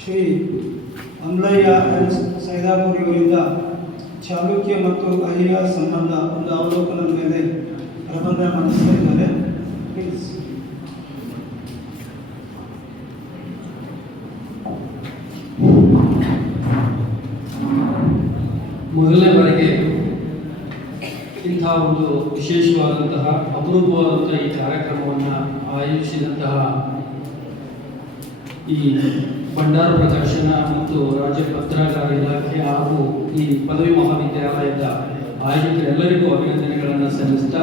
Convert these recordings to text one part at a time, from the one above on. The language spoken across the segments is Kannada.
ಶ್ರೀ ಅಮ್ಲಯ್ಯ ಎನ್ ಸೈದಾಪುರಿಗಳಿಂದ ಚಾಲುಕ್ಯ ಮತ್ತು ಅಹಿಯ ಸಂಬಂಧ ಒಂದು ಅವಲೋಕನದ ಮೇಲೆ ಪ್ರಬಂಧ ಮಂಡಿಸ್ತಾ ಪ್ಲೀಸ್ ಮೊದಲನೇ ಬಾರಿಗೆ ಇಂತಹ ಒಂದು ವಿಶೇಷವಾದಂತಹ ಅಪರೂಪವಾದಂತಹ ಈ ಕಾರ್ಯಕ್ರಮವನ್ನು ಆಯೋಜಿಸಿದಂತಹ ಈ ಭಂಡಾರ ಪ್ರದರ್ಶನ ಮತ್ತು ರಾಜ್ಯ ಪತ್ರಕಾರ ಇಲಾಖೆ ಹಾಗೂ ಈ ಪದವಿ ಮಹಾವಿದ್ಯಾಲಯದ ಆಯೋಜಕರೆಲ್ಲರಿಗೂ ಅಭಿನಂದನೆಗಳನ್ನು ಸಲ್ಲಿಸ್ತಾ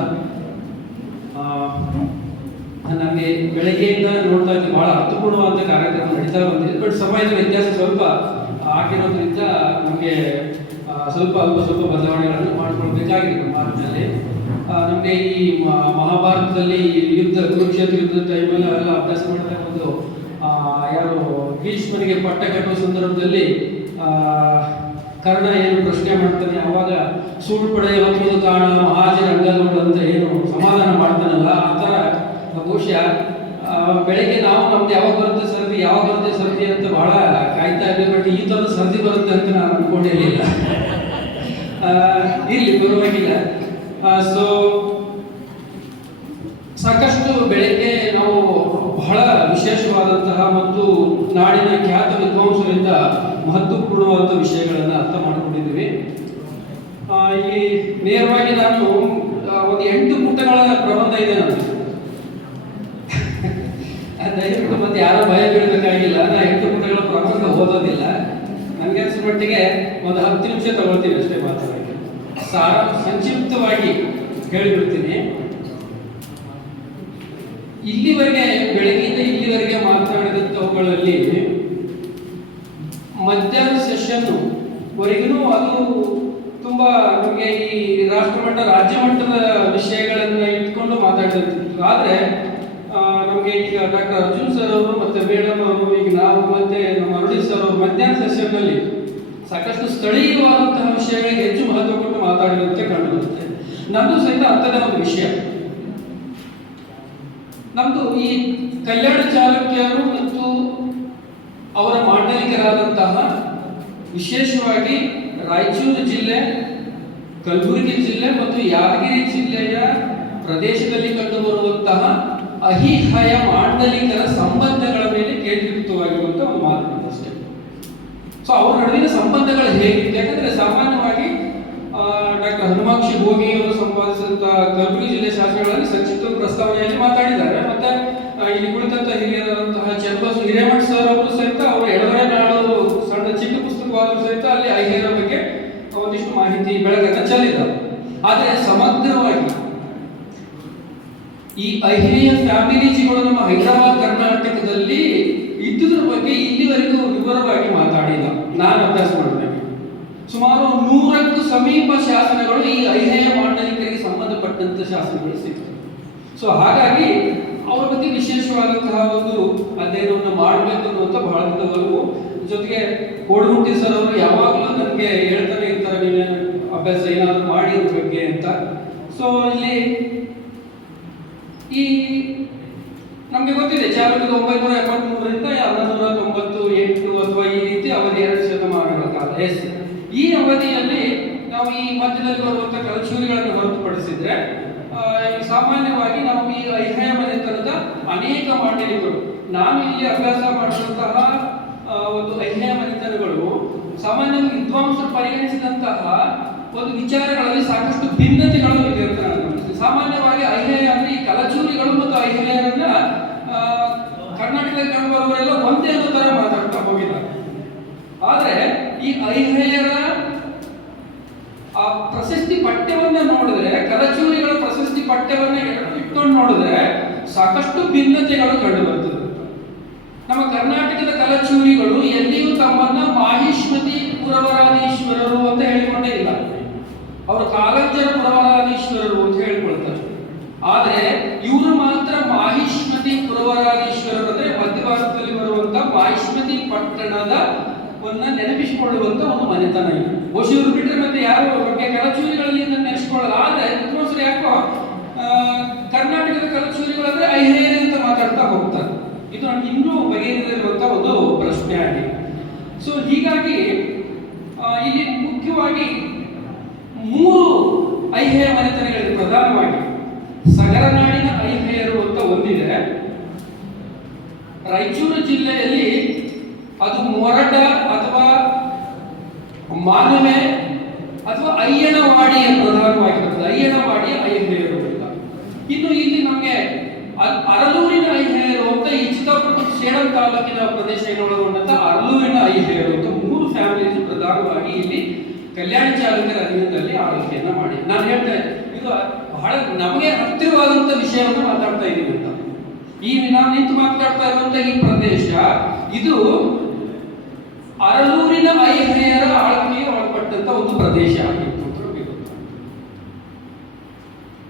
ನನಗೆ ಬೆಳಗ್ಗೆಯಿಂದ ನೋಡ್ತಾ ಇದ್ದೆ. ಬಹಳ ಅರ್ಥಪೂರ್ಣವಾದ ಕಾರ್ಯಕ್ರಮ ನಡೀತಾ ಬಂದಿದೆ. ಬಟ್ ಸಮಯದ ವ್ಯತ್ಯಾಸ ಸ್ವಲ್ಪ ಆಗಿರೋದ್ರಿಂದ ನಮಗೆ ಸ್ವಲ್ಪ ಅಲ್ಪ ಸ್ವಲ್ಪ ಬದಲಾವಣೆಗಳನ್ನು ಮಾಡಿಕೊಳ್ಬೇಕಾಗಿದೆ ಮಾತಿನಲ್ಲಿ ನಮಗೆ ಈ ಮಹಾಭಾರತದಲ್ಲಿ ಯುದ್ಧ, ಕುರುಕ್ಷೇತ್ರ ಯುದ್ಧ ಟೈಮಲ್ಲಿ ಅವೆಲ್ಲ ಅಭ್ಯಾಸ ಮಾಡ್ತಾ ಒಂದು ಯಾರು ಭೀಷ್ಮನಿಗೆ ಪಟ್ಟ ಕಟ್ಟುವ ಸಂದರ್ಭದಲ್ಲಿ ಕರ್ಣ ಏನು ಪ್ರಶ್ನೆ ಮಾಡ್ತಾನೆ ಅವಾಗ ಸುಳ್ಳು ಪಡೆಯ ಹೊತ್ತುವುದು ಕಾರಣ ಮಹಾಜಿ ರಂಗಗೌಡ ಅಂತ ಏನು ಸಮಾಧಾನ ಮಾಡ್ತಾನಲ್ಲ ಆ ಥರ ಬಹುಶಃ ಬೆಳಗ್ಗೆ ನಾವು ನಮ್ದು ಯಾವಾಗ ಬರುತ್ತೆ ಸರ್ದಿ ಯಾವಾಗ ಬರುತ್ತೆ ಸರ್ದಿ ಅಂತ ಬಹಳ ಕಾಯ್ತಾ ಇದ್ದೆ ಬಟ್ ಈ ಥರದ ಸರ್ದಿ ಬರುತ್ತೆ ಅಂತ ನಾನು ಅನ್ಕೊಂಡಿರ್ಲಿಲ್ಲ ಆ, ಇರ್ಲಿ ಪರವಾಗಿಲ್ಲ. ಸೊ ಸಾಕಷ್ಟು ಬೆಳಗ್ಗೆ ಬಹಳ ವಿಶೇಷವಾದಂತಹ ಮತ್ತು ನಾಡಿನ ಖ್ಯಾತ ವಿದ್ವಾಂಸರಿಂದ ಮಹತ್ವಪೂರ್ಣವಾದ ವಿಷಯಗಳನ್ನು ಅರ್ಥ ಮಾಡಿಕೊಂಡಿದ್ದೀವಿ. ಇಲ್ಲಿ ನೇರವಾಗಿ ನಾನು ಒಂದು ಎಂಟು ಪುಟಗಳ ಪ್ರಬಂಧ ಇದೆ ನಾನು ದಯವಿಟ್ಟು ಮತ್ತೆ ಯಾರೋ ಭಯ ಬೀಳಬೇಕಾಗಿಲ್ಲ. ನಾ ಎಂಟು ಪುಟಗಳ ಪ್ರಬಂಧ ಓದೋದಿಲ್ಲ. ನನಗೆ ಮಟ್ಟಿಗೆ ಒಂದು ಹತ್ತು ನಿಮಿಷ ತಗೊಳ್ತೀನಿ ಅಷ್ಟೇ ಮಾತಾಡೋಕ್ಕೆ ಸಾರ ಸಂಕ್ಷಿಪ್ತವಾಗಿ ಹೇಳಿಬಿಡ್ತೀನಿ. ಇಲ್ಲಿವರೆಗೆ ಮಾತನಾಡಿದಂಥವುಗಳಲ್ಲಿ ಮಧ್ಯಾಹ್ನ ಸೆಷನ್ನು ವರೆಗೂ ಅದು ತುಂಬಾ ನಮಗೆ ಈ ರಾಷ್ಟ್ರಮಟ್ಟ ರಾಜ್ಯ ಮಟ್ಟದ ವಿಷಯಗಳನ್ನು ಇಟ್ಕೊಂಡು ಮಾತಾಡ್ತಿರ್ತಿದ್ರು ಆದರೆ ನಮಗೆ ಈಗ ಡಾಕ್ಟರ್ ಅರ್ಜುನ್ ಸರ್ ಅವರು ಮತ್ತೆ ಮೇಡಮ್ ಅವರು, ಈಗ ನಾವು ಮತ್ತೆ ನಮ್ಮ ಅರುಣಿ ಸರ್ ಅವರು ಮಧ್ಯಾಹ್ನ ಸೆಷನ್ನಲ್ಲಿ ಸಾಕಷ್ಟು ಸ್ಥಳೀಯವಾದಂತಹ ವಿಷಯಗಳಿಗೆ ಹೆಚ್ಚು ಮಹತ್ವ ಕೊಟ್ಟು ಮಾತಾಡಿದಂತೆ ಕಂಡು ಬರುತ್ತೆ ಸಹಿತ ಅಂಥದೇ ಒಂದು ವಿಷಯ. ನಮ್ಮದು ಈ ಕಲ್ಯಾಣ ಚಾಲುಕ್ಯರು ಅವರ ಮಾಂಡಲಿಕರಾದಂತಹ ವಿಶೇಷವಾಗಿ ರಾಯಚೂರು ಜಿಲ್ಲೆ, ಕಲಬುರಗಿ ಜಿಲ್ಲೆ ಮತ್ತು ಯಾದಗಿರಿ ಜಿಲ್ಲೆಯ ಪ್ರದೇಶದಲ್ಲಿ ಕಂಡುಬರುವಂತಹ ಅಹಿಹಯ ಮಾಂಡಲಿಕರ ಸಂಬಂಧಗಳ ಮೇಲೆ ಕೇಂದ್ರೀಕೃತವಾಗಿರುವಂತಹ ಒಂದು ಮಾತು ಅಷ್ಟೇ. ಸೊ ಅವರ ನಡುವಿನ ಸಂಬಂಧಗಳು ಹೇಗಿತ್ತು? ಯಾಕಂದ್ರೆ ಸಾಮಾನ್ಯವಾಗಿ ಡಾಕ್ಟರ್ ಹನುಮಾಕ್ಷಿ ಭೋಗಿ ಅವರು ಸಂಪಾದಿಸಿದಂತಹ ಕಲಬುರಗಿ ಜಿಲ್ಲೆ ಶಾಸನಗಳಲ್ಲಿ ಸಂಕ್ಷಿಪ್ತ ಪ್ರಸ್ತಾವನೆಯಲ್ಲಿ ಮಾತಾಡಿದ್ದಾರೆ. ಮತ್ತೆ ಇಲ್ಲಿ ಕುಳಿತಂತ ಹಿರಿಯರಾದಂತಹ ಚನ್ನಬಸು ಹಿರೇಮಠ ಸರ್ ಅವರು ಸಹಿತ ಅವರ ಎಡಗಡೆ ನಾಡು ಸಣ್ಣ ಚಿಕ್ಕ ಪುಸ್ತಕವಾದರೂ ಸಹಿತ ಅಲ್ಲಿ ಐಹಿರ ಬಗ್ಗೆ ಒಂದಿಷ್ಟು ಮಾಹಿತಿ ಬೆಳಕನ್ನು ಚೆಲ್ಲಿದ್ದಾರೆ. ಆದರೆ ಸಮಗ್ರವಾಗಿ ಈ ಐಹಿರಿಯ ಫ್ಯಾಮಿಲೀಜಿಗಳು ನಮ್ಮ ಹೈದರಾಬಾದ್, ಕರ್ನಾಟಕದಲ್ಲಿ ಇದ್ದುದರ ಬಗ್ಗೆ ಇಲ್ಲಿವರೆಗೂ ವಿವರವಾಗಿ ಮಾತಾಡಿಲ್ಲ. ನಾನು ಅಭ್ಯಾಸ ಸುಮಾರು ನೂರಕ್ಕೂ ಸಮೀಪ ಶಾಸನಗಳು ಈ ಐನೇಯ ಮಾಂಡಲಿಕರಿಗೆ ಸಂಬಂಧಪಟ್ಟಂತ ಶಾಸನಗಳು ಸಿಗ್ತವೆ. ಸೊ ಹಾಗಾಗಿ ಅವ್ರ ಬಗ್ಗೆ ವಿಶೇಷವಾದಂತಹ ಒಂದು ಅಧ್ಯಯನವನ್ನು ಮಾಡಬೇಕು ಅನ್ನುವಂಥ ಬಹಳ ಒಲವು ಜೊತೆಗೆ ಕೋಡಗುಂಟಿ ಸರ್ ಅವರು ಯಾವಾಗಲೂ ನನಗೆ ಹೇಳ್ತಾನೆ ಇರ್ತಾರೆ ನೀವೇನು ಅಭ್ಯಾಸ ಏನಾದರೂ ಮಾಡಿ ಇದ್ರ ಬಗ್ಗೆ ಅಂತ. ಸೊ ಇಲ್ಲಿ ಈ ನಮಗೆ ಗೊತ್ತಿದೆ ಸಾವಿರದ ಒಂಬೈನೂರ ಎಪ್ಪತ್ಮೂರರಿಂದ ನೂರ ತೊಂಬತ್ತು ಎಂಟು ಅಥವಾ ಈ ರೀತಿ ಅವಧಿ ಎರಡು ಶತಮಾನಗಳ ಕಾಲ ಎಸ್. ಅವಧಿಯಲ್ಲಿ ನಾವು ಈ ಮಧ್ಯದಲ್ಲಿ ಬರುವಂತಹ ಕಲಚೂರಿಗಳನ್ನು ಹೊರತುಪಡಿಸಿದ್ರೆ ಸಾಮಾನ್ಯವಾಗಿ ನಾವು ಈ ಐಹಯ ಮನೆತನದ ಅನೇಕ ಮಾಂಡಲಿಗಳು, ನಾನು ಇಲ್ಲಿ ಅಭ್ಯಾಸ ಮಾಡಿದಂತಹ ಒಂದು ಐಹಯ ಮನೆತನಗಳು ಸಾಮಾನ್ಯವಾಗಿ ವಿದ್ವಾಂಸರು ಪರಿಗಣಿಸಿದಂತಹ ಒಂದು ವಿಚಾರಗಳಲ್ಲಿ ಸಾಕಷ್ಟು ಭಿನ್ನತೆಗಳು ಇದೆ ಅಂತ ಸಾಮಾನ್ಯವಾಗಿ ಐಹಯ ಅಂದ್ರೆ ಈ ಕಲಚೂರಿಗಳು ಮತ್ತು ಐಹಯರನ್ನ ಕರ್ನಾಟಕದಲ್ಲಿ ಎಲ್ಲ ಒಂದೇ ಅನ್ನೋ ತರ ಮಾತಾಡ್ತಾ ಹೋಗಿದ್ದಾರೆ. ಆದರೆ ಈ ಐಹೇಯರ ಆ ಪ್ರಶಸ್ತಿ ಪಠ್ಯವನ್ನ ನೋಡಿದ್ರೆ ಕಲಚೂರಿಗಳ ಪ್ರಶಸ್ತಿ ಪಠ್ಯವನ್ನ ಇಟ್ಕೊಂಡು ನೋಡಿದ್ರೆ ಸಾಕಷ್ಟು ಭಿನ್ನತೆಗಳು ಕಂಡು ಬರ್ತದೆ ನಮ್ಮ ಕರ್ನಾಟಕದ ಕಲಚೂರಿಗಳು ಎಲ್ಲಿಯೂ ತಮ್ಮನ್ನ ಮಾಹಿಷ್ಮತಿ ಪುರವರಾಧೀಶ್ವರರು ಅಂತ ಹೇಳಿಕೊಂಡೇ ಇಲ್ಲ. ಅವರು ಕಾಲಂಜರ ಪುರವರಾಧೀಶ್ವರರು ಅಂತ ಹೇಳ್ಕೊಳ್ತಾರೆ. ಆದರೆ, ಇವರು ಮಾತ್ರ ಮಾಹಿಷ್ಮತಿ ಪುರವರಾಧೀಶ್ವರರು ಅಂದ್ರೆ ಮಧ್ಯ ಭಾರತದಲ್ಲಿ ಬರುವಂತ ಮಾಹಿಷ್ಮತಿ ಪಟ್ಟಣದ ನೆನಪಿಸಿಕೊಳ್ಳುವಂತ ಒಂದು ಮನೆತನ ಇದೆ. ಬಹುಶಃ ಇವರು ಬಿಟ್ಟರೆ ಮತ್ತೆ ಯಾರು ಬಗ್ಗೆ ಕಲಚೂರಿಗಳಲ್ಲಿ ಇದನ್ನ ನೆನೆಸ್ಕೊಳ್ಳಲ್ಲ. ಆದ್ರೆ ವಿದ್ವಾಂಸರು ಯಾಕೋ ಕರ್ನಾಟಕದ ಕಲಚೂರಿಗಳಂದ್ರೆ ಐಹೇರಿ ಅಂತ ಮಾತಾಡ್ತಾ ಹೋಗ್ತಾರೆ. ಇದು ನನಗೆ ಇನ್ನೂ ಬಗೆಹರಿದಿರುವಂತ ಒಂದು ಪ್ರಶ್ನೆ ಆಗಿದೆ. ಸೊ ಹೀಗಾಗಿ ಇಲ್ಲಿ ಮುಖ್ಯವಾಗಿ ಮೂರು ಐಹೆಯ ಮನೆತನಗಳಿದೆ ಪ್ರಧಾನವಾಗಿ ಸಗರನಾಡಿನ ಐಹೆಯರು ಅಂತ ಒಂದಿದೆ. ರಾಯಚೂರು ಜಿಲ್ಲೆಯಲ್ಲಿ ಅದು ಮೊರಟ ಅಥವಾ ಮಾನವೆ ಅಥವಾ ಅಯ್ಯನವಾಡಿ ಪ್ರಧಾನವಾಗಿರುತ್ತದೆ. ಅಯ್ಯನವಾಡಿಯ ಐಹೆಯರು ಅಂತ. ಇನ್ನು ಇಲ್ಲಿ ನಮಗೆ ಅರಲೂರಿನ ಐಹೇರು ಅಂತ ಈ ಚಿತ್ತಾಪುರ ಸೇಡಂ ತಾಲೂಕಿನ ಪ್ರದೇಶ ಒಳಗೊಂಡಂತ ಅರಲೂರಿನ ಐಹೇರು ಅಂತ ಮೂರು ಫ್ಯಾಮಿಲೀಸ್ ಪ್ರಧಾನವಾಗಿ ಇಲ್ಲಿ ಕಲ್ಯಾಣ ಚಾಲಕರ ಅಧೀನದಲ್ಲಿ ಆಳ್ವಿಕೆಯನ್ನ ಮಾಡಿ ನಾನು ಹೇಳ್ತೇನೆ ಇದು ಬಹಳ ನಮಗೆ ಹತ್ತಿರವಾದಂತ ವಿಷಯವನ್ನು ಮಾತಾಡ್ತಾ ಇದ್ದೀವಿ ಅಂತ. ಈ ನಾವು ನಿಂತು ಮಾತಾಡ್ತಾ ಇರುವಂತ ಈ ಪ್ರದೇಶ, ಇದು ಅರಲೂರಿನ ಐಹೆಯರ ಆಳ್ವಿಕೆಗೆ ಒಳಪಟ್ಟಂತ ಒಂದು ಪ್ರದೇಶ ಆಗಿತ್ತು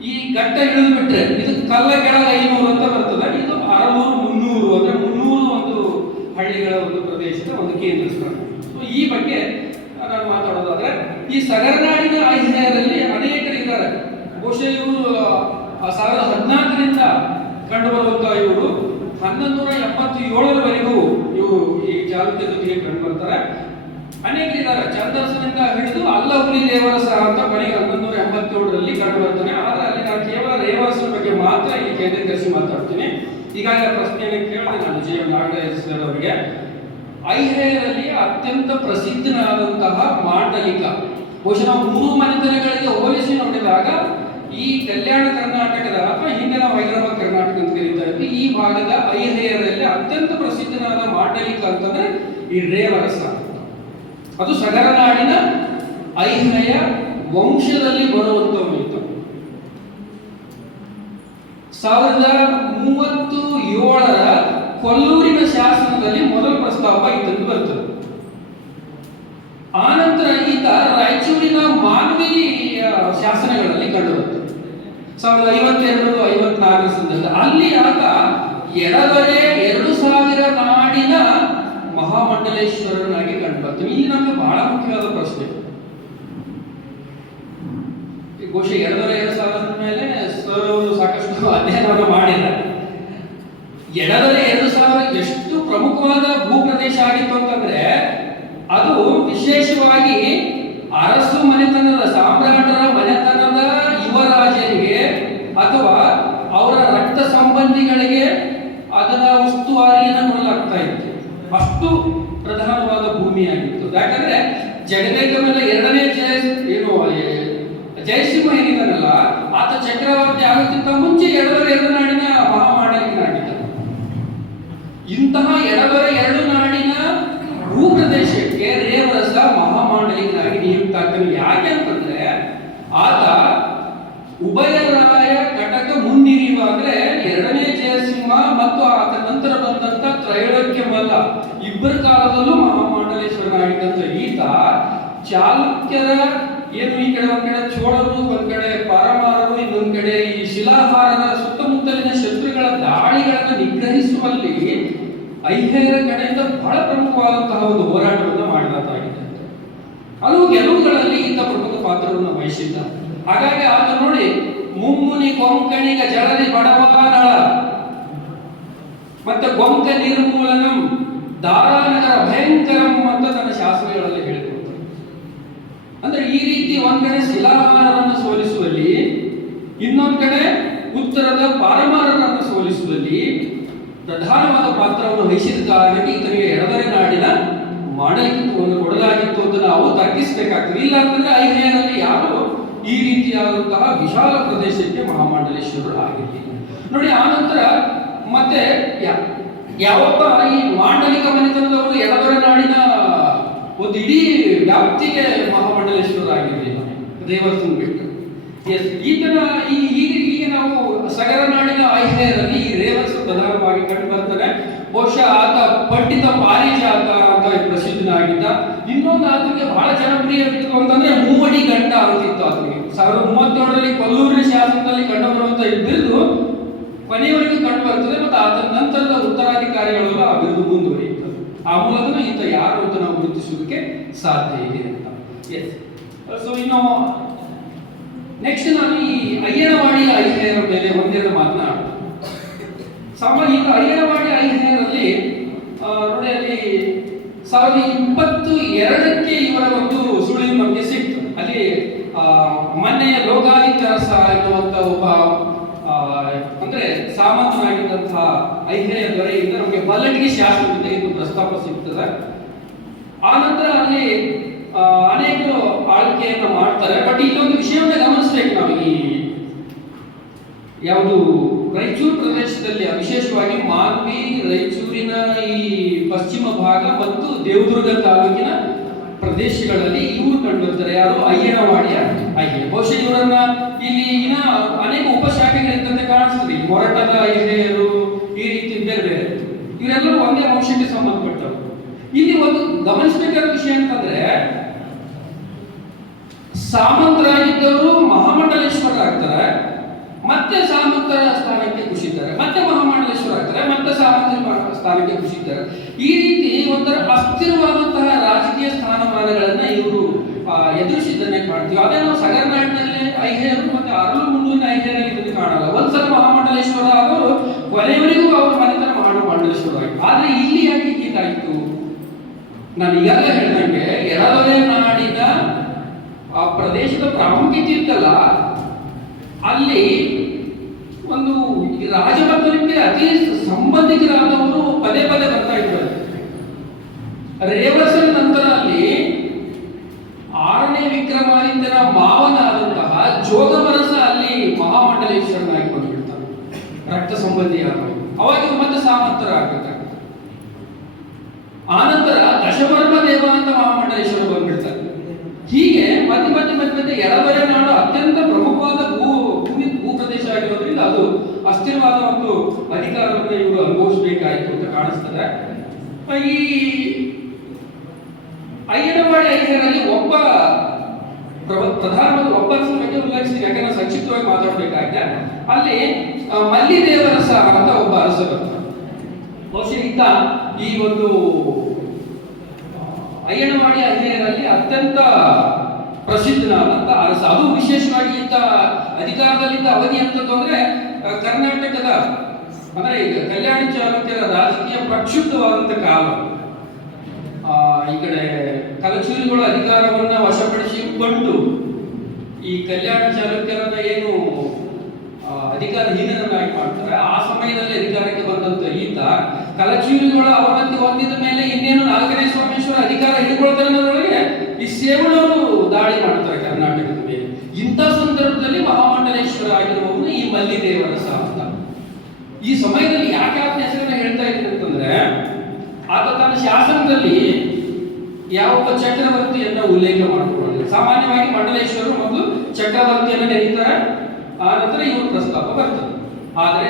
ಈ ಘಟ್ಟ ಇಳಿದು ಬಿಟ್ರೆ ಇದು ಕಲ್ಲ ಕೆಳಗೆ ಐನೂರು ಅಂತ ಬರ್ತದೆ? ಇದು ಅರನೂರು ಮುನ್ನೂರು ಅಂದ್ರೆ ಮುನ್ನೂರು ಒಂದು ಹಳ್ಳಿಗಳ ಒಂದು ಪ್ರದೇಶದ ಒಂದು ಕೇಂದ್ರ ಸ್ಥಾನ ಸೊ ಈ ಬಗ್ಗೆ ನಾನು ಮಾತಾಡೋದಾದ್ರೆ ಈ ಸಗರನಾಡಿನ ಐಹನೆಯರಲ್ಲಿ ಅನೇಕರು ಇದ್ದಾರೆ. ಬಹುಶಃ ಇವರು ಸಾವಿರದ ಹದಿನಾಲ್ಕರಿಂದ ಕಂಡು ಬರುವಂತಹ ಇವರು ಹನ್ನೊಂದು ನೂರ ಎಪ್ಪತ್ತು ಏಳರವರೆಗೂ ಇವರು ಈ ಚಾಲುಕ್ಯ ಜೊತೆಗೆ ಕಂಡು ಬರ್ತಾರೆ ಅನೇಕರಿದ್ದಾರೆ. ಛಂದಸ್ಸಿನಿಂದ ಹಿಡಿದು ಅಲ್ಲಹುಲಿ ರೇವರಸ ಅಂತ ಕೊನೆಗೆ ಹನ್ನೊಂದು ನೂರ ಎಂಬತ್ತೇಳರಲ್ಲಿ ಕಂಡು ಬರ್ತಾನೆ ಆದ್ರೆ ಅಲ್ಲಿ ನಾನು ಕೇವಲ ರೇವರಸನ ಬಗ್ಗೆ ಮಾತ್ರ ಇಲ್ಲಿ ಕೇಂದ್ರೀಕರಿಸಿ ಮಾತಾಡ್ತೀನಿ. ಈಗಾಗಲೇ ಪ್ರಶ್ನೆಯನ್ನು ಕೇಳಿದೆ ನಾನು ಜಿ ಎಂ ನಾಗರಾಜ್ ಅವರಿಗೆ. ಐಹೆಯರಲ್ಲಿ ಅತ್ಯಂತ ಪ್ರಸಿದ್ಧನಾದಂತಹ ಮಾಂಡಲಿಕ. ಬಹುಶಃ ನಾವು ಮೂರು ಮನೆತನಗಳಿಗೆ ಹೋಲಿಸಿ ನೋಡಿದಾಗ ಈ ಕಲ್ಯಾಣ ಕರ್ನಾಟಕದ ಅಥವಾ ಹಿಂದಿನ ಹೈದರಾಬಾದ್ ಕರ್ನಾಟಕ ಅಂತ ಕರೀತಾ ಇದ್ವಿ ಈ ಭಾಗದ ಐಹೆಯರಲ್ಲಿ ಅತ್ಯಂತ ಪ್ರಸಿದ್ಧನಾದ ಮಾಂಡಲಿಕ ಅಂತಂದ್ರೆ ಈ ರೇವರಸ. ಅದು ಸಗರನಾಡಿನ ಐಹೆಯ ವಂಶದಲ್ಲಿ ಬರುವಂತಹ ಇದ್ದ ಸಾವಿರದ ಮೂವತ್ತು ಏಳರ ಕೊಲ್ಲೂರಿನ ಶಾಸನದಲ್ಲಿ ಮೊದಲ ಪ್ರಸ್ತಾಪ ಇದ್ದಂದು ಬರ್ತದೆ. ಆನಂತರ ಈತ ರಾಯಚೂರಿನ ಮಾನವೀ ಶಾಸನಗಳಲ್ಲಿ ಕಂಡುಬರ್ತದೆ. ಸಾವಿರದ ಐವತ್ತೆರಡು ಐವತ್ನಾಲ್ಕರ ಸಂದರ್ಭ ಅಲ್ಲಿ ಆತ ಎಡದೊರೆ ಎರಡು ಸಾವಿರ ಮಹಾಮಂಡಲೇಶ್ವರನಾಗಿ ಕಂಡುಬರ್ತಾನೆ ಇಲ್ಲಿ ನಮಗೆ ಬಹಳ ಮುಖ್ಯವಾದ ಪ್ರಶ್ನೆ. ಬಹುಶಃ ಎಡದೊರೆ ಎರಡು ಸಾವಿರದ ಮೇಲೆ ಸರ್ ಅವರು ಸಾಕಷ್ಟು ಅಧ್ಯಯನವನ್ನು ಮಾಡಿದ್ದಾರೆ. ಎರಡರ ಎರಡು ಸಾವಿರ ಎಷ್ಟು ಪ್ರಮುಖವಾದ ಭೂಪ್ರದೇಶ ಆಗಿತ್ತು ಅಂತಂದ್ರೆ, ಅದು ವಿಶೇಷವಾಗಿ ಅರಸು ಮನೆತನದ, ಸಾಮ್ರಾಟರ ಮನೆತನದ ಯುವರಾಜರಿಗೆ ಅಥವಾ ಅವರ ರಕ್ತ ಸಂಬಂಧಿಗಳಿಗೆ ಅದರ ಕೊಡಲಾಗ್ತಾ ಅಷ್ಟು ಪ್ರಧಾನವಾದ ಭೂಮಿಯಾಗಿತ್ತು. ಯಾಕಂದ್ರೆ ಜಗದೇಕ ಮೇಲೆ ಎರಡನೇ ಜಯ ಏನು ಜಯಸಿಂಹ ಏನಿದನಲ್ಲ ಆತ ಚಕ್ರವರ್ತಿ ಆಗೋಕ್ಕಿಂತ ಮುಂಚೆ ಎರಡರ ಎರಡು ನಾಡಿನ ಮಹಾಮಾಡಲಿಕನಾಗಿದ್ದ ಇಂತಹ ಎರಡರ ಎರಡು ನಾಡಿನ ಭೂಪ್ರದೇಶಕ್ಕೆ ರೇವರಸ ಮಹಾಮಾಂಡಲಿಕನಾಗಿ ನಿಯುಕ್ತ ಆಗ್ತಾನೆ. ಯಾಕೆ ಅಂತಂದ್ರೆ, ಆತ ಉಭಯರಾಯ ಘಟಕ ಮುನ್ನಿರಿಯುವ ಅಂದ್ರೆ ಎರಡನೇ ಜಯಸಿಂಹ ಮತ್ತು ಆತ ನಂತರ ಬಂದಂತ ಮಲ್ಲ ಇಬ್ಬರ ಕಾಲದಲ್ಲೂ ಮಹಾಮಂಡಲೇಶ್ವರನಾಗಿದ್ದಂತ ಈತ ಚಾಲುಕ್ಯರ ಏನು ಈ ಕಡೆ ಒಂದ್ ಕಡೆ ಚೋಳರು, ಒಂದ್ ಕಡೆ ಪರಮಾರರು, ಇನ್ನೊಂದ್ ಕಡೆ ಈ ಶಿಲಾಹಾರದ ಸುತ್ತಮುತ್ತಲಿನ ಶತ್ರುಗಳ ದಾಳಿಗಳನ್ನು ನಿಗ್ರಹಿಸುವಲ್ಲಿ ಐಹ್ಯರ ಕಡೆಯಿಂದ ಬಹಳ ಪ್ರಮುಖವಾದಂತಹ ಒಂದು ಹೋರಾಟವನ್ನು ಮಾಡಲಾಗಿದೆ ಅದು ಗೆಲುವುಗಳಲ್ಲಿ ಇಂಥ ಪ್ರಮುಖ ಪಾತ್ರವನ್ನು ವಹಿಸಿದ್ದ. ಹಾಗಾಗಿ ಆತ ನೋಡಿ ಮುಂಗುನಿ ಕೊಂಕಣಿಗ ಜಳದಿ ಬಡವನಳ ಮತ್ತೆ ಗೊಂತೆ ನಿರ್ಮೂಲನಂ ದಾರಾನಗರ ಭಯಂಕರಂ ಅಂತ ತನ್ನ ಶಾಸ್ತ್ರಗಳಲ್ಲಿ ಹೇಳಿಕೊಡ್ತಾರೆ. ಅಂದ್ರೆ ಈ ರೀತಿ ಒಂದ್ ಕಡೆ ಶಿಲಾಹಾರವನ್ನು ಸೋಲಿಸುವಲ್ಲಿ, ಇನ್ನೊಂದ್ ಕಡೆ ಉತ್ತರದ ಪಾರಮಾರರನ್ನು ಸೋಲಿಸುವಲ್ಲಿ ಪ್ರಧಾನವಾದ ಪಾತ್ರವನ್ನು ವಹಿಸಿದ ಕಾರಣಕ್ಕೆ ಈತನಿಗೆ ಎಡದರೆ ನಾಡಿನ ಮಾಡಲಿಕ್ಕೆ ಕೊಡಲಾಗಿತ್ತು ಅಂತ ನಾವು ತರ್ಕಿಸಬೇಕಾಗ್ತದೆ. ಇಲ್ಲ ಅಂತಂದ್ರೆ ಐಹ್ಯನಲ್ಲಿ ಯಾರು ಈ ರೀತಿಯಾದಂತಹ ವಿಶಾಲ ಪ್ರದೇಶಕ್ಕೆ ಮಹಾಮಂಡಲೇಶ್ವರರು ಆಗಿರಲಿ ನೋಡಿ ಆನಂತರ ಮತ್ತೆ ಯಾ- ಯಾವೊಬ್ಬ ಈ ಮಾಂಡಲಿಕ ಮನೆತನದವರು ಎಲ್ಲದರ ನಾಡಿನ ಒಂದು ಇಡೀ ವ್ಯಾಪ್ತಿಗೆ ಮಹಾಮಂಡಲೇಶ್ವರ ದೇವಸ್ಥಾನ ಬಿಟ್ಟು ಎಸ್ ಈತನ ಈ, ಈಗ ನಾವು ಸಗರ ನಾಡಿನ ಐಹೇರಲ್ಲಿ ಈ ರೇವಸ್ ಪ್ರಧಾನವಾಗಿ ಕಂಡು ಬರ್ತಾನೆ ಬಹುಶಃ ಆತ ಪಂಡಿತ ಪಾರಿಜಾತ ಅಂತ ಪ್ರಸಿದ್ಧನಾಗಿದ್ದ. ಇನ್ನೊಂದು ಆತನಿಗೆ ಬಹಳ ಜನಪ್ರಿಯ ಬಿತ್ತು ಅಂತಂದ್ರೆ ಮೂವಡಿ ಗಂಟ ಅಂತಿತ್ತು ಆತನಿಗೆ. ಸಾವಿರದ ಮೂವತ್ತೇಳರಲ್ಲಿ ಕೊಲ್ಲೂರಿನ ಶಾಸನದಲ್ಲಿ ಕಂಡು ಬರುವಂತ ಕೊನೆಯವರೆಗೂ ಕಂಡು ಬರ್ತದೆ ಮತ್ತು ಅದರ ನಂತರದ ಉತ್ತರಾಧಿಕಾರಿಗಳೆಲ್ಲ ಆ ಬಿರುದು ಮುಂದುವರಿಯುತ್ತದೆ ಆ ಮೂಲಕ ಇಂಥ ಯಾರು ಅಂತ ನಾವು ಗುರುತಿಸುವುದಕ್ಕೆ ಸಾಧ್ಯ ಇದೆ ಅಂತ. ಎಸ್ ಸೊ ಇನ್ನು ನೆಕ್ಸ್ಟ್ ನಾನು ಈ ಅಯ್ಯನವಾಡಿ ಐಹೇಯರ ಮೇಲೆ ಒಂದೆರಡು ಮಾತನಾಡ ಸಾಮಾನ್ಯ ಅಯ್ಯನವಾಡಿ ಐಹೇಯರಲ್ಲಿ ಆ, ನೋಡಿ ಅಲ್ಲಿ ಸಾವಿರದ ಇಪ್ಪತ್ತು ಎರಡಕ್ಕೆ ಇವರ ಒಂದು ಸುಳಿವು ನಮಗೆ ಸಿಕ್ತು. ಅಲ್ಲಿ ಮನೆಯ ಮೊನ್ನೆಯ ಸಹ ಅರಸ ಎನ್ನುವಂತ ಒಬ್ಬ ಅಂದ್ರೆ ಸಾಮಾನ್ಯವಾಗಿದ್ದಂತಹ ಐಹೆಯ ದೊರೆಯಿಂದ ನಮಗೆ ಬಲ್ಲಟಿಗೆ ಶಾಸ್ತ್ರ ಇದು ಪ್ರಸ್ತಾಪ ಸಿಗ್ತದೆ. ಆ ನಂತರ ಅಲ್ಲಿ ಅನೇಕ ಆಳ್ಕೆಯನ್ನ ಮಾಡ್ತಾರೆ. ಬಟ್ ಇಲ್ಲೊಂದು ವಿಷಯವನ್ನ ಗಮನಿಸ್ಬೇಕು ನಾವು. ಈ ಯಾವುದು ರಾಯಚೂರು ಪ್ರದೇಶದಲ್ಲಿ ವಿಶೇಷವಾಗಿ ಮಾನ್ವಿ, ರಾಯಚೂರಿನ ಈ ಪಶ್ಚಿಮ ಭಾಗ ಮತ್ತು ದೇವದುರ್ಗ ತಾಲೂಕಿನ ಪ್ರದೇಶಗಳಲ್ಲಿ ಇವರು ಕಂಡು ಬರ್ತಾರೆ. ಯಾರು? ಅಯ್ಯನವಾಡಿಯ ಅಯ್ಯ. ಬಹುಶಃ ಇವರನ್ನ ಮೊರಟದ ಹಿರಿಯರು ಈ ರೀತಿ ಬೇರೆ ಬೇರೆ ಇವರೆಲ್ಲರೂ ಒಂದೇ ವಂಶಕ್ಕೆ ಸಂಬಂಧಪಟ್ಟವರು ಇಲ್ಲಿ ಒಂದು ಗಮನಿಸಬೇಕಾದ ವಿಷಯ ಅಂತಂದ್ರೆ, ಸಾಮಂತರಾಗಿದ್ದವರು ಮಹಾಮಂಡಲೇಶ್ವರರಾಗ್ತಾರೆ ಮತ್ತೆ ಸಾಮಂತರ ಸ್ಥಾನಕ್ಕೆ ಕುಸಿತಾರೆ, ಮತ್ತೆ ಮಹಾಮಂಡಲೇಶ್ವರ ಆಗ್ತಾರೆ, ಮತ್ತೆ ಸಾಮಂತ ಸ್ಥಾನಕ್ಕೆ ಕುಸಿತಾರೆ. ಈ ರೀತಿ ಒಂಥರ ಅಸ್ಥಿರವಾದಂತಹ ರಾಜಕೀಯ ಸ್ಥಾನಮಾನಗಳನ್ನ ಇವರು ಎದುರಿಸಿದ್ದನ್ನೇ ಕಾಣ್ತೀವಿ. ಅದೇ ನಾವು ಸಗರ್ನಾಡಿನಲ್ಲಿ ಐಹೇರು ಮತ್ತೆ ಅರಳು ಮುಂದಿನ ಐಹೇರಲ್ಲಿ ಇದನ್ನು ಕಾಣಲ್ಲ. ಒಂದ್ಸಲ ಮಹಾಮಂಡಲೇಶ್ವರ ಆದವರು ಕೊನೆಯವರೆಗೂ ಅವರು ಮನೆತನ ಮಹಾಮಂಡಲೇಶ್ವರ ಆಯ್ತು. ಆದ್ರೆ ಇಲ್ಲಿ ಯಾಕೆ ಹೀಗಾಯ್ತು ನಾನು ಈಗಾಗಲೇ ಹೇಳ್ದಂಗೆ, ಎರಡನೇ ನಾಡಿನ ಆ ಪ್ರದೇಶದ ಪ್ರಾಮುಖ್ಯತೆ ಇತ್ತಲ್ಲ, ಅಲ್ಲಿ ಒಂದು ಈ ರಾಜಭಕ್ತರಿಗೆ ಅತಿ ಸಂಬಂಧಿಕರಾದವರು ಪದೇ ಪದೇ ಬರ್ತಾ ಇದ್ದಾರೆ. ರೇವಸನ ನಂತರ ಅಲ್ಲಿ ಆರನೇ ವಿಕ್ರಮಾದಿತ್ಯನ ಮಾವನಾದಂತಹ ಮನಸ್ಸ ಅಲ್ಲಿ ಮಹಾಮಂಡಲೇಶ್ವರನಾಗಿ ಬಂದ್ಬಿಡ್ತಾನೆ. ರಕ್ತ ಸಂಬಂಧಿಯಾದವರು ಅವಾಗ ಮತ್ತೆ ಮತ್ತೆ ಆಗುತ್ತೆ ಆನಂತರ ದಶವರ್ಮ ದೇವ ಅಂತ ಮಹಾಮಂಡಲೇಶ್ವರ ಬಂದ್ಬಿಡ್ತಾರೆ. ಹೀಗೆ ಮತ್ತೆ ಮತ್ತೆ ಮತ್ತೆ ಮತ್ತೆ ಎಡವರೆ ನಾಡು ಅತ್ಯಂತ ಪ್ರಮುಖವಾದ ಭೂ ಭೂಮಿ ಭೂ ಪ್ರದೇಶ ಆಗಿರೋದ್ರಿಂದ ಅದು ಅಸ್ಥಿರವಾದ ಒಂದು ಅಧಿಕಾರವನ್ನು ಇವರು ಅನುಭವಿಸಬೇಕಾಯಿತು ಅಂತ ಕಾಣಿಸ್ತದೆ. ಈ ಅಯ್ಯನವಾಡಿ ಐದರಲ್ಲಿ ಒಬ್ಬ ಪ್ರಧಾನಮಂತ್ರಿ, ಒಬ್ಬ ಉಲ್ಲೇಖಿಸ್ತೀನಿ ಯಾಕಂದ್ರೆ ಸಂಕ್ಷಿಪ್ತವಾಗಿ ಮಾತಾಡಬೇಕಾಗಿದೆ ಅಲ್ಲಿ ಮಲ್ಲಿದೇವರಸ ಅಂತ ಒಬ್ಬ ಅರಸ ಬರ್ತಾನೆ ಬಹುಶಃ ಈ ಒಂದು ಅಯ್ಯನವಾಡಿ ಅಧ್ಯಯನದಲ್ಲಿ ಅತ್ಯಂತ ಪ್ರಸಿದ್ಧನಾದಂತ ಅರಸ. ಅದು ವಿಶೇಷವಾಗಿ ಈತ ಅಧಿಕಾರದಲ್ಲಿದ್ದ ಅವಧಿ ಅಂತದ್ದು ಅಂದ್ರೆ ಕರ್ನಾಟಕದ, ಅಂದ್ರೆ ಈಗ ಕಲ್ಯಾಣ ಚಾಲುಕ್ಯರ ರಾಜಕೀಯ ಪ್ರಕ್ಷುಬ್ಧವಾದಂತ ಕಾಲ. ಈ ಕಡೆ ಕಲಚೂರಿಗಳು ಅಧಿಕಾರವನ್ನ ವಶಪಡಿಸಿಕೊಂಡು ಈ ಕಲ್ಯಾಣ ಚಾಲುಕ್ಯರನ್ನ ಏನು ಅಧಿಕಾರ ಹೀನರನ್ನಾಗಿ ಮಾಡ್ತಾರೆ, ಆ ಸಮಯದಲ್ಲಿ ಅಧಿಕಾರಕ್ಕೆ ಬಂದಂತ ಈತ ಕಲಚೂರಿಗಳ ಅವನತಿ ಹೊಂದಿದ ಮೇಲೆ ಇನ್ನೇನು ನಾಲ್ಕನೇ ಸೋಮೇಶ್ವರ ಅಧಿಕಾರ ಹಿಡ್ಕೊಳ್ತಾರೆ ಈ ಸೇವಣರು ದಾಳಿ ಮಾಡ್ತಾರೆ ಕರ್ನಾಟಕದ ಮೇಲೆ. ಇಂಥ ಸಂದರ್ಭದಲ್ಲಿ ಮಹಾಮಂಡಲೇಶ್ವರ ಆಗಿರುವವನು ಈ ಮಲ್ಲಿದೇವರ ಅಂತ ಈ ಸಮಯದಲ್ಲಿ ಯಾಕೆ ಆತನ ಹೆಸರನ್ನ ಹೇಳ್ತಾ ಇದ್ದಂತಂದ್ರೆ ಆತ ತನ್ನ ಶಾಸನದಲ್ಲಿ ಯಾವ ಚಕ್ರವರ್ತಿಯನ್ನ ಉಲ್ಲೇಖ ಮಾಡಿಕೊಳ್ಳೋದಿಲ್ಲ. ಸಾಮಾನ್ಯವಾಗಿ ಮಂಡಲೇಶ್ವರರು ಮೊದಲು ಚಕ್ರವರ್ತಿಯನ್ನ ನೆನೀತಾರೆ ಆ ನಂತರ ಇವರು ಪ್ರಸ್ತಾಪ ಬರ್ತದೆ. ಆದರೆ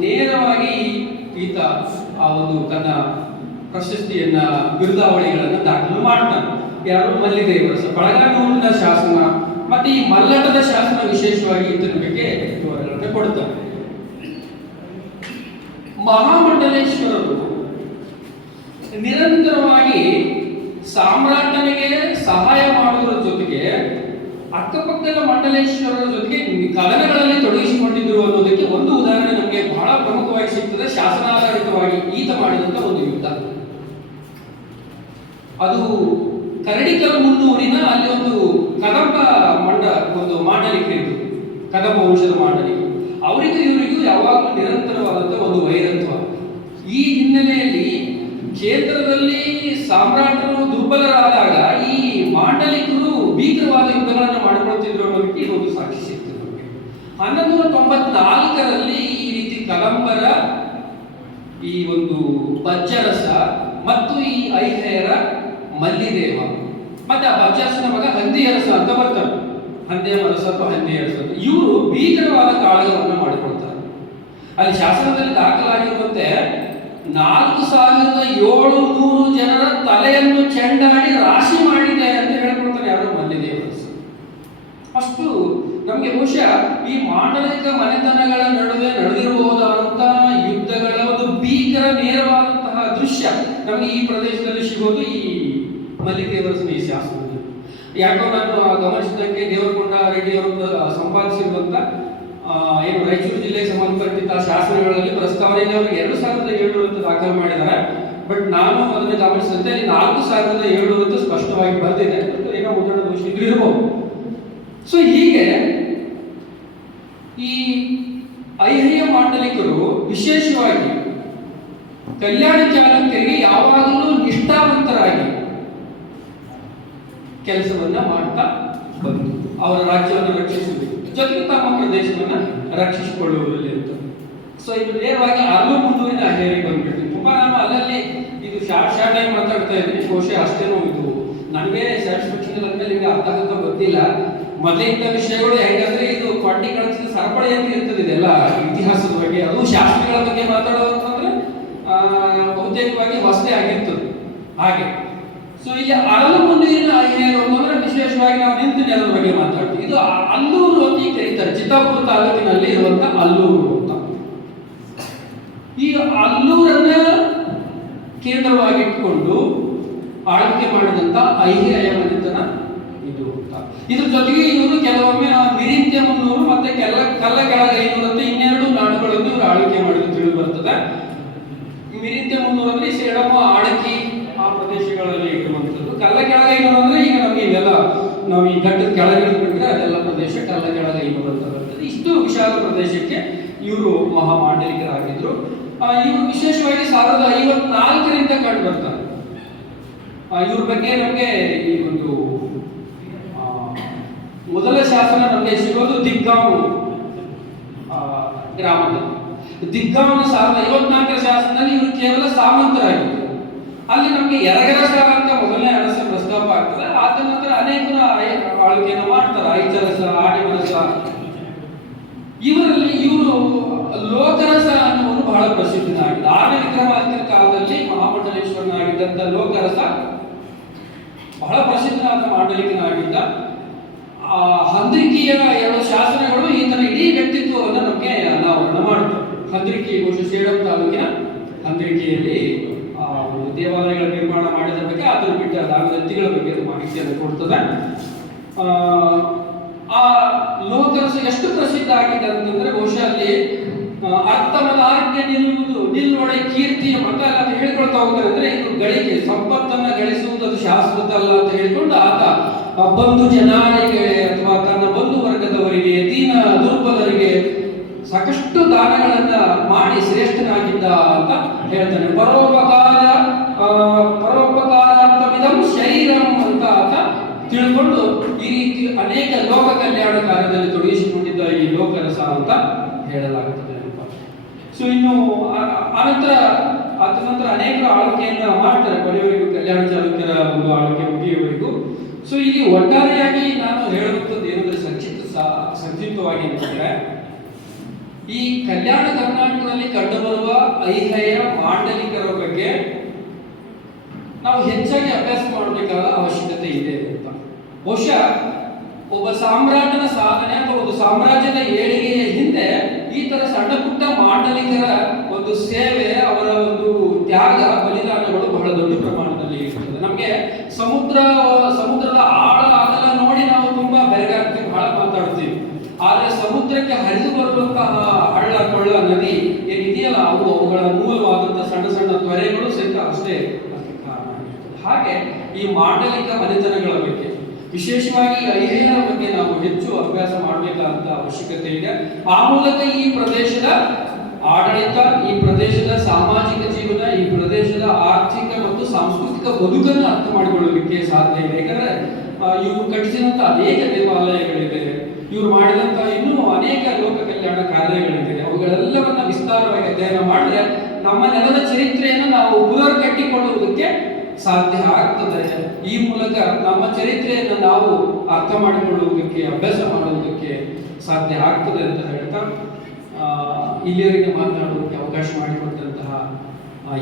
ನೇರವಾಗಿ ಈತ ಆ ಒಂದು ತನ್ನ ಪ್ರಶಸ್ತಿಯನ್ನ ಬಿರುದಾವಳಿಗಳನ್ನ ದಾಖಲು ಮಾಡ್ತಾನೆ. ಯಾರು? ಮಲ್ಲಿದೇವರ ಬಳಗಾಮೂರಿನ ಶಾಸನ ಮತ್ತೆ ಈ ಮಲ್ಲಟದ ಶಾಸನ ವಿಶೇಷವಾಗಿ ಈತನ ಬಗ್ಗೆ ವಿವರಗಳನ್ನು ಕೊಡ್ತಾರೆ ಮಹಾಮಂಡಲೇಶ್ವರರು ನಿರಂತರವಾಗಿ ಸಾಮ್ರಾಟನಿಗೆ ಸಹಾಯ ಮಾಡುವುದರ ಜೊತೆಗೆ ಅಕ್ಕಪಕ್ಕದ ಮಂಡಲೇಶ್ವರರ ಜೊತೆಗೆ ಕದನಗಳಲ್ಲಿ ತೊಡಗಿಸಿಕೊಂಡಿದ್ರು ಅನ್ನೋದಕ್ಕೆ ಒಂದು ಉದಾಹರಣೆ ನಮಗೆ ಬಹಳ ಪ್ರಮುಖವಾಗಿ ಸಿಗ್ತದೆ. ಶಾಸನಾಧಾರಿತವಾಗಿ ಈತ ಮಾಡಿದಂತ ಒಂದು ಯುದ್ಧ. ಅದು ಕರಡಿಕಲ್ ಮುನ್ನೂರಿನ ಅಲ್ಲಿ ಒಂದು ಕದಂಬ ಮಂಡ, ಒಂದು ಮಾಂಡಲಿಕೆ ಇತ್ತು. ಕದಂಬ ವಂಶದ ಮಾಂಡಲಿಕೆ. ಅವರಿಗೂ ಇವರಿಗೂ ಯಾವಾಗಲೂ ನಿರಂತರವಾದಂಥ ಒಂದು ವೈರತ್ವ. ಈ ಹಿನ್ನೆಲೆಯಲ್ಲಿ ಕ್ಷೇತ್ರದಲ್ಲಿ ಸಾಮ್ರಾಟರು ದುರ್ಬಲರಾದಾಗ ಈ ಮಾಂಡಲಿಕರು ಭೀಕರವಾದ ಯುದ್ಧಗಳನ್ನು ಮಾಡಿಕೊಳ್ತಿದ್ರು ಅನ್ನೋದಕ್ಕೆ ಇದೊಂದು ಸಾಕ್ಷಿ ಸಿಗ್ತದೆ ಹನ್ನೊಂದು ನೂರ ತೊಂಬತ್ನಾಲ್ಕರಲ್ಲಿ ಈ ರೀತಿ ಕಲಂಬರ, ಈ ಒಂದು ಬಜ್ಜರಸ ಮತ್ತು ಈ ಐಹೇರ ಮಲ್ಲಿದೇವ. ಮತ್ತೆ ಆ ಬಜ್ಜರಸನ ಮಗ ಹಂದಿಯರಸ ಅಂತ ಬರ್ತಾರೆ. ಹಂದಿಯ ಅರಸ ಅಥವಾ ಹಂದಿಯರಸ ಇವರು ಭೀಕರವಾದ ಕಾಳಗವನ್ನು ಮಾಡಿಕೊಳ್ತಾರೆ. ಅಲ್ಲಿ ಶಾಸನದಲ್ಲಿ ದಾಖಲಾಗಿರುವಂತೆ ನಾಲ್ಕು ಸಾವಿರದ ಏಳು ನೂರು ಜನರ ತಲೆಯನ್ನು ಚೆಂಡಾಡಿ ರಾಶಿ ಮಾಡಿದೆ ಅಂತ ಹೇಳ್ಕೊಳ್ತಾರೆ ಯಾರು ಮಲ್ಲಿದೇವರಸ ಅಷ್ಟು ನಮಗೆ ಬಹುಶಃ ಈ ಮಾಂಡಲಿಕ ಮನೆತನಗಳ ನಡುವೆ ನಡೆದಿರಬಹುದಾದಂತಹ ಯುದ್ಧಗಳ ಒಂದು ಭೀಕರ ನೇರವಾದಂತಹ ದೃಶ್ಯ ನಮಗೆ ಈ ಪ್ರದೇಶದಲ್ಲಿ ಸಿಗೋದು ಈ ಮಲ್ಲಿದೇವರಸನ ಈ ಶಾಸನದಲ್ಲಿ ಯಾಕೋ ನಾನು ಗಮನಿಸಿದಂಗೆ ದೇವರಕೊಂಡ ರೆಡ್ಡಿಯವರು ಸಂಪಾದಿಸಿರುವಂತ ಏನು ರಾಯಚೂರು ಜಿಲ್ಲೆಗೆ ಸಂಬಂಧಪಟ್ಟಿದ್ದ ಶಾಸನಗಳಲ್ಲಿ ಪ್ರಸ್ತಾವನೆಯಲ್ಲಿ ಅವರು ಎರಡು ಸಾವಿರದ ಏಳು ಅಂತ ದಾಖಲು ಮಾಡಿದ್ದಾರೆ. ಬಟ್ ನಾನು ಅದನ್ನು ಗಮನಿಸಿದಂತೆ ನಾಲ್ಕು ಸಾವಿರದ ಏಳು ಅಂತ ಸ್ಪಷ್ಟವಾಗಿ ಬರ್ತಿದೆ ಏನೋ ಮುದ್ರಣ ದೋಷ ಇರಬಹುದು ಸೊ ಹೀಗೆ ಈ ಐಹರಿಯ ಮಾಂಡಲಿಕರು ವಿಶೇಷವಾಗಿ ಕಲ್ಯಾಣ ಚಾಲಕರಿಗೆ ಯಾವಾಗಲೂ ನಿಷ್ಠಾವಂತರಾಗಿ ಕೆಲಸವನ್ನ ಮಾಡ್ತಾ ಬಂತು ಅವರ ರಾಜ್ಯವನ್ನು ರಕ್ಷಿಸುವುದು ಜೊತೆಗೆ ತಮ್ಮ ಪ್ರದೇಶವನ್ನು ರಕ್ಷಿಸಿಕೊಳ್ಳುವುದರಲ್ಲಿ ಅಂತ ಸೊ ಇದು ನೇರವಾಗಿ ಅಲ್ಲೂ ಮುಂದುವರಿದ ಹೇಳಿ ಬಂದ್ಬಿಡ್ತೀನಿ ತುಂಬಾ ನಾನು ಅಲ್ಲಲ್ಲಿ ಇದು ಶಾರ್ಟ್ ಶಾರ್ಟ್ ಆಗಿ ಮಾತಾಡ್ತಾ ಇದ್ದೀನಿ. ಬಹುಶಃ ಅಷ್ಟೇನೋ ಇದು ನನಗೆ ಸ್ಯಾಟಿಸ್ಫ್ಯಾಕ್ಷನ್ ಮೇಲೆ ಈಗ ಅರ್ಥ ಅಂತ ಗೊತ್ತಿಲ್ಲ. ಮೊದಲಿಂದ ವಿಷಯಗಳು ಹೆಂಗಂದ್ರೆ ಇದು ಕೊಟ್ಟಿ ಕಳಿಸಿದ ಸರಪಳಿ ಅಂತ ಇರ್ತದೆ ಇದೆಲ್ಲ. ಇತಿಹಾಸದ ಬಗ್ಗೆ ಅದು ಶಾಸ್ತ್ರಗಳ ಬಗ್ಗೆ ಮಾತಾಡೋದು ಅಂತಂದ್ರೆ ಆ, ಬಹುತೇಕವಾಗಿ ಹೊಸದೇ ಆಗಿರ್ತದೆ ಹಾಗೆ. ಸೊ ಇಲ್ಲಿ ಅರಳು ಮುಂದಿನ ಏನು ಅಂತಂದ್ರೆ ವಿಶೇಷವಾಗಿ ನಾವು ನಿಂತು ನೆಲದ ಬಗ್ಗೆ ಮಾತಾಡ್ತೀವಿ. ಇದು ಅಲ್ಲೂರು ಅಂತ ಕರೀತಾರೆ. ಚಿತ್ತಾಪುರ ತಾಲೂಕಿನಲ್ಲಿ ಇರುವಂತ ಅಲ್ಲೂರು ಅಂತ. ಈ ಅಲ್ಲೂರನ್ನ ಕೇಂದ್ರವಾಗಿಟ್ಕೊಂಡು ಆಳ್ವಿಕೆ ಮಾಡಿದಂತ ಮನೆತನ ಇದು ಅಂತ. ಇದ್ರ ಜೊತೆಗೆ ಇವರು ಕೆಲವೊಮ್ಮೆ ಆ ಮಿರಿಂತ್ಯ ಮುನ್ನೂರು ಮತ್ತೆ ಕೆಲ ಕಲ್ಲ ಕೆಳಗ ಐನೂರು ಅಂತ ಇನ್ನೆರಡು ನಾಡುಗಳನ್ನು ಇವರು ಆಳ್ವಿಕೆ ಮಾಡಿದ್ರು ತಿಳಿದು ಬರ್ತದೆ. ಈ ಮಿರಿಂತ್ಯ ಮುನ್ನೂರು ಅಂದ್ರೆ ಈ ಸೇಡಮ ಆಡಕಿ ಆ ಪ್ರದೇಶಗಳಲ್ಲಿ ಇರುವಂಥದ್ದು ಕಲ್ಲ ಕೆಳಗ ಐನೂರು ಅಂದ್ರೆ ಈಗ ನಮಗೆ ಇವೆಲ್ಲ ನಾವು ಈ ಘಟ್ಟದ ಕೆಳಗೆ ಬಿಟ್ಟರೆ ಅದೆಲ್ಲ ಪ್ರದೇಶ ಕೆಳ ಕೆಳಗೆ ಇಲ್ಲಿ ಬರ್ತದೆ. ಇಷ್ಟು ವಿಶಾಲ ಪ್ರದೇಶಕ್ಕೆ ಇವರು ಮಹಾ ಮಾಂಡಲಿಕರಾಗಿದ್ರು ಆ, ಇವರು ವಿಶೇಷವಾಗಿ ಸಾವಿರದ ಐವತ್ನಾಲ್ಕರಿಂದ ಕಂಡು ಬರ್ತಾರೆ ಇವ್ರ ಬಗ್ಗೆ ನಮಗೆ ಈ ಒಂದು ಮೊದಲ ಶಾಸನ ನಮಗೆ ಸಿಗೋದು ದಿಗ್ಗಾಂವ್ ಗ್ರಾಮದಲ್ಲಿ. ದಿಗ್ಗಾಂ ಸಾವಿರದ ಐವತ್ನಾಲ್ಕರ ಶಾಸನದಲ್ಲಿ ಇವರು ಕೇವಲ ಸಾಮಂತರಾಗಿದ್ದರು. ಅಲ್ಲಿ ನಮಗೆ ಎರಗರಸ ಅಂತ ಮೊದಲನೇ ಅರಸ ಪ್ರಸ್ತಾಪ ಆಗ್ತದೆ. ಆದ ನಂತರ ಅನೇಕರು ಆಳ್ಕೆಯನ್ನು ಮಾಡ್ತಾರೆ. ಐಚರಸ, ಆಡಿಮರಸ. ಇವರಲ್ಲಿ ಇವರು ಲೋಕರಸ ಅನ್ನುವರು ಬಹಳ ಪ್ರಸಿದ್ಧನಾಗಿದ್ದ ಆರ್ಯ ವಿಕ್ರಮಾದಿತ್ಯನ ಕಾಲದಲ್ಲಿ ಮಹಾಮಂಡಲೇಶ್ವರನಾಗಿದ್ದಂಥ ಲೋಕರಸ ಬಹಳ ಪ್ರಸಿದ್ಧನಾದ ಮಾಂಡಲಿಕನಾಗಿದ್ದ. ಆ ಹಂದ್ರಿಕೆಯ ಎರಡು ಶಾಸನಗಳು ಈತನ ಇಡೀ ವ್ಯಕ್ತಿತ್ವವನ್ನು ನಮಗೆ ಅನಾವರಣ ಮಾಡ್ತೇವೆ. ಹಂದ್ರಿಕೆ ಘೋಷ ಸೇಡಂ ತಾಲೂಕಿನ ಹಂದ್ರಿಕೆಯಲ್ಲಿ. ಒಂದು ದೇವಾಲಯಗಳ ನಿರ್ಮಾಣ ಮಾಡಿದ ಬಗ್ಗೆ ಅದ್ರ ಬಿಟ್ಟ ವ್ಯಕ್ತಿಗಳ ಬಗ್ಗೆ ಅದು ಮಾಹಿತಿಯನ್ನು ಕೊಡ್ತದೆ. ಆ, ಲೋಕರಸ ಎಷ್ಟು ಪ್ರಸಿದ್ಧ ಆಗಿದೆ ಅಂತಂದ್ರೆ ಬಹುಶಃ ಅಲ್ಲಿ ಅರ್ಥಮದ ಆಜ್ಞೆ ನಿಲ್ಲುವುದು ನಿಲ್ಲೊಡೆ ಕೀರ್ತಿಯ ಮತ ಅಂತ ಹೇಳ್ಕೊಳ್ತಾ ಹೋಗ್ತಾರೆ. ಅಂದ್ರೆ ಇದು ಗಳಿಕೆ ಸಂಪತ್ತನ್ನ ಗಳಿಸುವುದು ಅದು ಶಾಶ್ವತ ಅಲ್ಲ ಅಂತ ಹೇಳ್ಕೊಂಡು ಆತ ಬಂಧು ಜನಾರಿಗೆ ಅಥವಾ ತನ್ನ ಬಂಧು ವರ್ಗದವರಿಗೆ ದೀನ ದುರ್ಬಲರಿಗೆ ಸಾಕಷ್ಟು ದಾನಗಳನ್ನ ಮಾಡಿ ಶ್ರೇಷ್ಠನಾಗಿದ್ದ ಅಂತ ಹೇಳ್ತಾನೆ. ಪರೋಪಕಾರ ಪರೋಪಕಾರ ಶರೀರಂ ಅಂತ ಆತ ತಿಳ್ಕೊಂಡು ಈ ರೀತಿ ಅನೇಕ ಲೋಕ ಕಲ್ಯಾಣ ಕಾರ್ಯದಲ್ಲಿ ತೊಡಗಿಸಿಕೊಂಡಿದ್ದ ಈ ಲೋಕರಸ ಅಂತ ಹೇಳಲಾಗುತ್ತದೆ ಸೊ ಇನ್ನು ಆನಂತರ ಅದ ನಂತರ ಅನೇಕ ಆಳ್ವಿಕೆಯನ್ನ ಮಾಡ್ತಾರೆ. ಕೊನೆಯವರೆಗೂ ಕಲ್ಯಾಣ ಚಾಲುಕ್ಯರ ಒಂದು ಆಳ್ಕೆ ಮುಗಿಯುವವರೆಗೂ. ಸೊ ಇಲ್ಲಿ ಒಟ್ಟಾರೆಯಾಗಿ ನಾನು ಹೇಳುವಂಥದ್ದು ಏನಂದ್ರೆ ಸಂಕ್ಷಿಪ್ತ ಸಂಕ್ಷಿಪ್ತವಾಗಿ ಅಂತಂದ್ರೆ ಈ ಕಲ್ಯಾಣ ಕರ್ನಾಟಕದಲ್ಲಿ ಕಂಡುಬರುವ ಐಹಯ ಮಾಂಡಲಿಕರ ಬಗ್ಗೆ ನಾವು ಹೆಚ್ಚಾಗಿ ಅಭ್ಯಾಸ ಮಾಡಬೇಕಾದ ಅವಶ್ಯಕತೆ ಇದೆ ಅಂತ. ಬಹುಶಃ ಒಬ್ಬ ಸಾಮ್ರಾಟನ ಸಾಧನೆ ಅಥವಾ ಒಂದು ಸಾಮ್ರಾಜ್ಯದ ಏಳಿಗೆಯ ಹಿಂದೆ ಈ ತರ ಸಣ್ಣ ಪುಟ್ಟ ಮಾಂಡಲಿಕರ ಒಂದು ಸೇವೆ ಅವರ ಒಂದು ತ್ಯಾಗ, ಬಲಿದಾನಗಳು ಬಹಳ ದೊಡ್ಡ ಪ್ರಮಾಣದಲ್ಲಿ ಇರ್ತದೆ. ನಮಗೆ ಸಮುದ್ರ ಸಮುದ್ರದ ಆಳ ಅಗಲ ನೋಡಿ ನಾವು ತುಂಬಾ ಬೆರಗಾಗ್ತೀವಿ ಬಹಳ ಮಾತಾಡ್ತೀವಿ ಆದ್ರೆ ಸಮುದ್ರಕ್ಕೆ ಹರಿದು ಬರುವಂತಹ ಹಳ್ಳ ಕೊಳ್ಳ ನದಿ ಅವು ಅವುಗಳ ಮೂಲವಾದಂತಹ ಸಣ್ಣ ಸಣ್ಣ ತ್ವರೆಗಳು ಸಹಿತ ಅಷ್ಟೇ. ಹಾಗೆ ಈ ಮಾಂಡಲಿಕ ಮನೆತನಗಳ ಬಗ್ಗೆ, ವಿಶೇಷವಾಗಿ ಐಹಿಯರ ಬಗ್ಗೆ ನಾವು ಹೆಚ್ಚು ಅಭ್ಯಾಸ ಮಾಡಬೇಕಾದಂತ ಅವಶ್ಯಕತೆ ಇದೆ. ಆ ಮೂಲಕ ಈ ಪ್ರದೇಶದ ಆಡಳಿತ, ಈ ಪ್ರದೇಶದ ಸಾಮಾಜಿಕ ಜೀವನ, ಈ ಪ್ರದೇಶದ ಆರ್ಥಿಕ ಮತ್ತು ಸಾಂಸ್ಕೃತಿಕ ಬದುಕನ್ನು ಅರ್ಥ ಮಾಡಿಕೊಳ್ಳಲಿಕ್ಕೆ ಸಾಧ್ಯ ಇದೆ. ಯಾಕಂದ್ರೆ ಇವರು ಕಟ್ಟಿಸಿದಂತ ಅನೇಕ ದೇವಾಲಯಗಳಿವೆ. ಇವರು ಮಾಡಿದಂತ ಇನ್ನೂ ಅನೇಕ ಲೋಕ ಕಲ್ಯಾಣ ಕಾರ್ಯಗಳಿದೆ ಅವುಗಳೆಲ್ಲವನ್ನ ವಿಸ್ತಾರವಾಗಿ ಅಧ್ಯಯನ ಮಾಡಿದ್ರೆ ನಮ್ಮ ನೆಲದ ಚರಿತ್ರೆಯನ್ನು ನಾವು ಪುನರ್ ಕಟ್ಟಿಕೊಳ್ಳುವುದಕ್ಕೆ ಸಾಧ್ಯ ಆಗ್ತದೆ. ಈ ಮೂಲಕ ನಮ್ಮ ಚರಿತ್ರೆಯನ್ನು ನಾವು ಅರ್ಥ ಮಾಡಿಕೊಳ್ಳುವುದಕ್ಕೆ, ಅಭ್ಯಾಸ ಮಾಡುವುದಕ್ಕೆ ಸಾಧ್ಯ ಆಗ್ತದೆ ಅಂತ ಹೇಳ್ತಾ ಇಲ್ಲಿಯವರೆಗೆ ಮಾತನಾಡುವುದಕ್ಕೆ ಅವಕಾಶ ಮಾಡಿಕೊಟ್ಟಂತಹ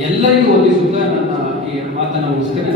ಎಲ್ಲರಿಗೂ ವಂದಿಸುತ್ತಾ ನನ್ನ ಈ ಮಾತನ್ನು ಮುಗಿಸ್ತೇನೆ.